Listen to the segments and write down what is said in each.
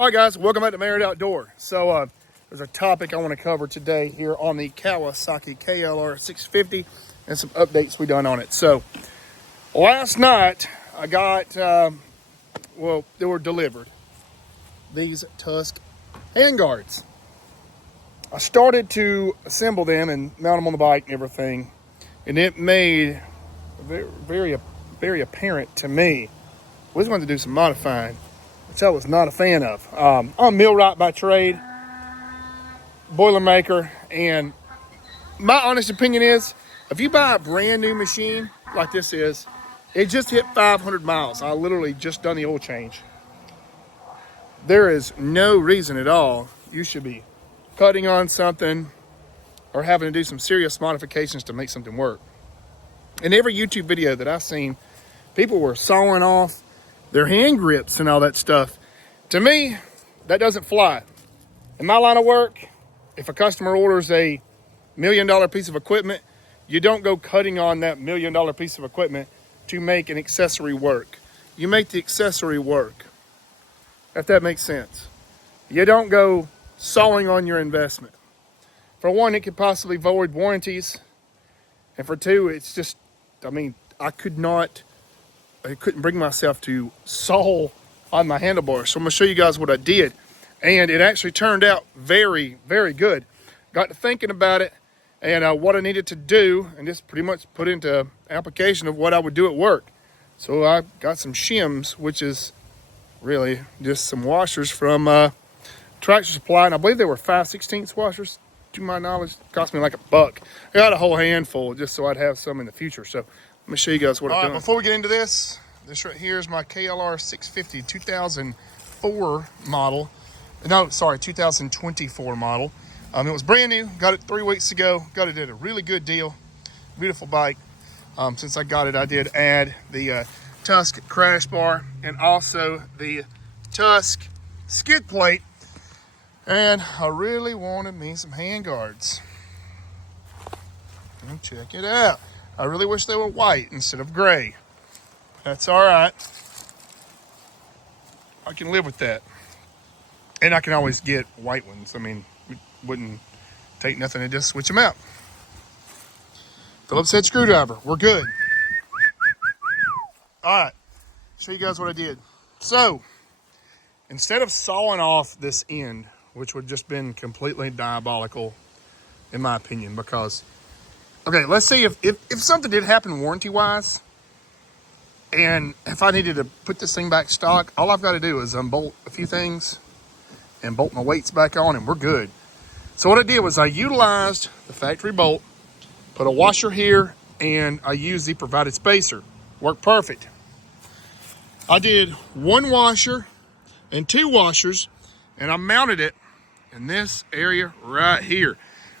All right, guys, welcome back to Marriott Outdoor. So there's a topic I want to cover today here on the Kawasaki KLR 650 and some updates we done on it. So last night I got, they were delivered, these Tusk handguards. I started to assemble them and mount them on the bike and everything, and it made very apparent to me we was going to do some modifying, which I was not a fan of. I'm a millwright by trade, Boilermaker, and my honest opinion is, if you buy a brand new machine like this is, it just hit 500 miles. I literally just done the oil change. There is no reason at all you should be cutting on something or having to do some serious modifications to make something work. In every YouTube video that I've seen, people were sawing off their hand grips and all that stuff. To me, that doesn't fly. In my line of work, if a customer orders a $1 million piece of equipment, you don't go cutting on that $1 million piece of equipment to make an accessory work. You make the accessory work, if that makes sense. You don't go sawing on your investment. For one, it could possibly void warranties. And for two, it's just, I couldn't bring myself to saw on my handlebars. So I'm gonna show you guys what I did. And it actually turned out very, very good. Got to thinking about it and what I needed to do, and just pretty much put into application of what I would do at work. So I got some shims, which is really just some washers from Tractor Supply, and I believe they were 5/16 washers, to my knowledge. It cost me like $1. I got a whole handful just so I'd have some in the future. So let me show you guys what I'm doing. Before we get into this right here is my KLR 650 2004 model. No, sorry, 2024 model. It was brand new. Got it 3 weeks ago. Got it at a really good deal. Beautiful bike. Since I got it, I did add the Tusk crash bar and also the Tusk skid plate. And I really wanted me some handguards. And check it out. I really wish they were white instead of gray. That's all right. I can live with that. And I can always get white ones. It wouldn't take nothing to just switch them out. Phillips head screwdriver. We're good. All right. Show you guys what I did. So, instead of sawing off this end, which would just been completely diabolical, in my opinion, because, okay, let's see if something did happen warranty-wise, and if I needed to put this thing back stock, all I've got to do is unbolt a few things and bolt my weights back on, and we're good. So what I did was I utilized the factory bolt, put a washer here, and I used the provided spacer. Worked perfect. I did one washer and two washers, and I mounted it in this area right here,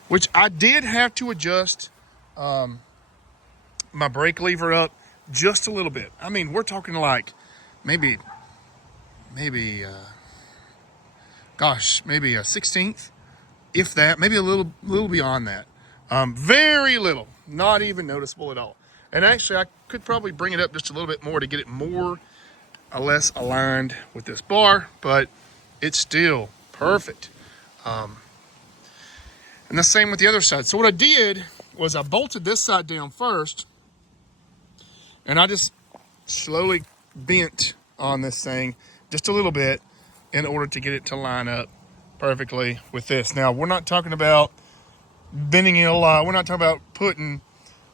which I did have to adjust my brake lever up just a little bit. We're talking like maybe maybe a 16th, if that, maybe a little beyond that. Very little, not even noticeable at all. And actually, I could probably bring it up just a little bit more to get it more or less aligned with this bar, but it's still perfect. And the same with the other side. So what I did was I bolted this side down first, and I just slowly bent on this thing just a little bit in order to get it to line up perfectly with this. Now, we're not talking about bending it a lot. We're not talking about putting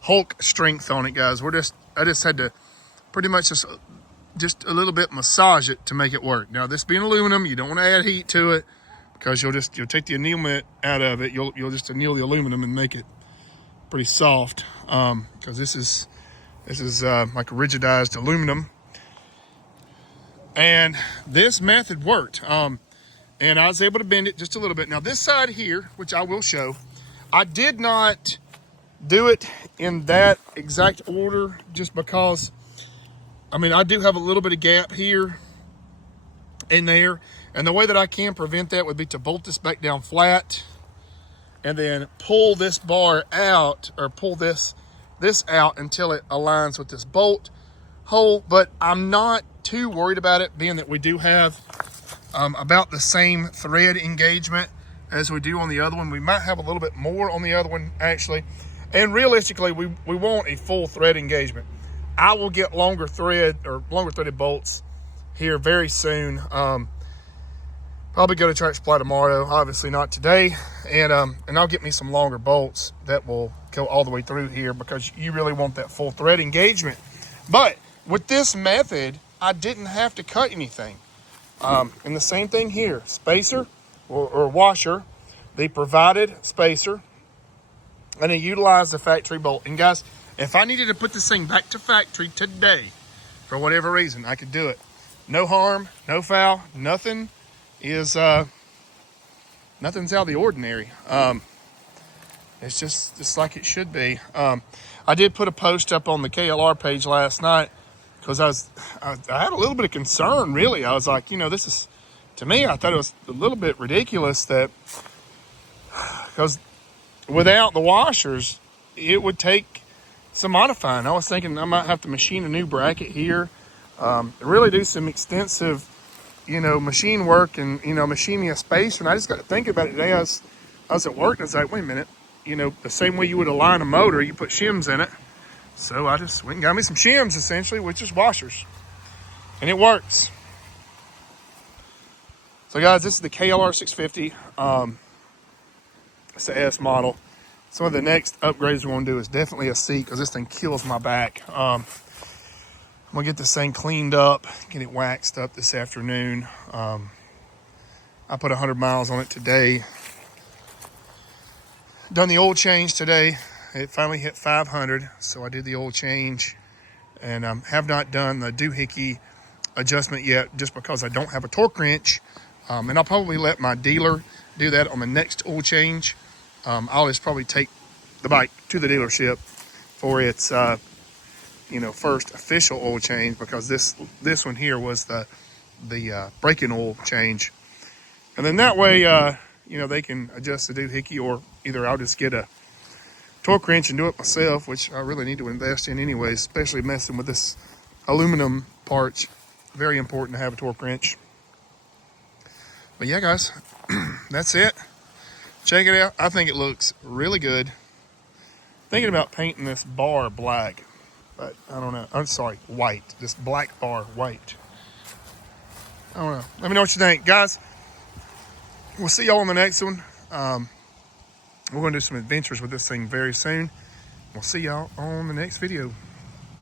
Hulk strength on it, guys. I just had to pretty much just a little bit massage it to make it work. Now, this being aluminum, you don't want to add heat to it because you'll take the annealment out of it. You'll just anneal the aluminum and make it pretty soft, because this is like rigidized aluminum. And this method worked. And I was able to bend it just a little bit. Now this side here, which I will show, I did not do it in that exact order just because, I do have a little bit of gap here and there. And the way that I can prevent that would be to bolt this back down flat and then pull this bar out, or pull this out until it aligns with this bolt hole. But I'm not too worried about it, being that we do have about the same thread engagement as we do on the other one. We might have a little bit more on the other one, actually. And realistically, we want a full thread engagement. I will get longer threaded bolts here very soon. Probably go to Track Supply tomorrow, obviously not today. And I'll get me some longer bolts that will go all the way through here, because you really want that full thread engagement. But with this method, I didn't have to cut anything. And the same thing here, spacer or washer, the provided spacer, and then utilize the factory bolt. And guys, if I needed to put this thing back to factory today, for whatever reason, I could do it. No harm, no foul, nothing is, nothing's out of the ordinary. It's just like it should be. I did put a post up on the KLR page last night, because I had a little bit of concern, really. I was like, this is, to me, I thought it was a little bit ridiculous that, because without the washers, it would take some modifying. I was thinking I might have to machine a new bracket here, really do some extensive, machine work and, machining a spacer. And I just got to think about it today. I was at work and I was like, wait a minute, the same way you would align a motor, you put shims in it. So I just went and got me some shims, essentially, which is washers. And it works. So guys, this is the KLR 650. It's the S model. Some of the next upgrades we're going to do is definitely a seat, because this thing kills my back. I'm going to get this thing cleaned up, get it waxed up this afternoon. I put 100 miles on it today. Done the oil change today. It finally hit 500, so I did the oil change. And have not done the doohickey adjustment yet, just because I don't have a torque wrench. And I'll probably let my dealer do that on the next oil change. I'll just probably take the bike to the dealership for its, first official oil change, because this one here was the braking oil change. And then that way, they can adjust the doohickey, or either I'll just get a torque wrench and do it myself, which I really need to invest in anyway, especially messing with this aluminum parts. Very important to have a torque wrench. But yeah, guys, that's it. Check it out. I think it looks really good. Thinking about painting this bar black, but I don't know. I'm sorry, white. This black bar white. I don't know. Let me know what you think, guys. We'll see y'all on the next one. We're going to do some adventures with this thing very soon. We'll see y'all on the next video.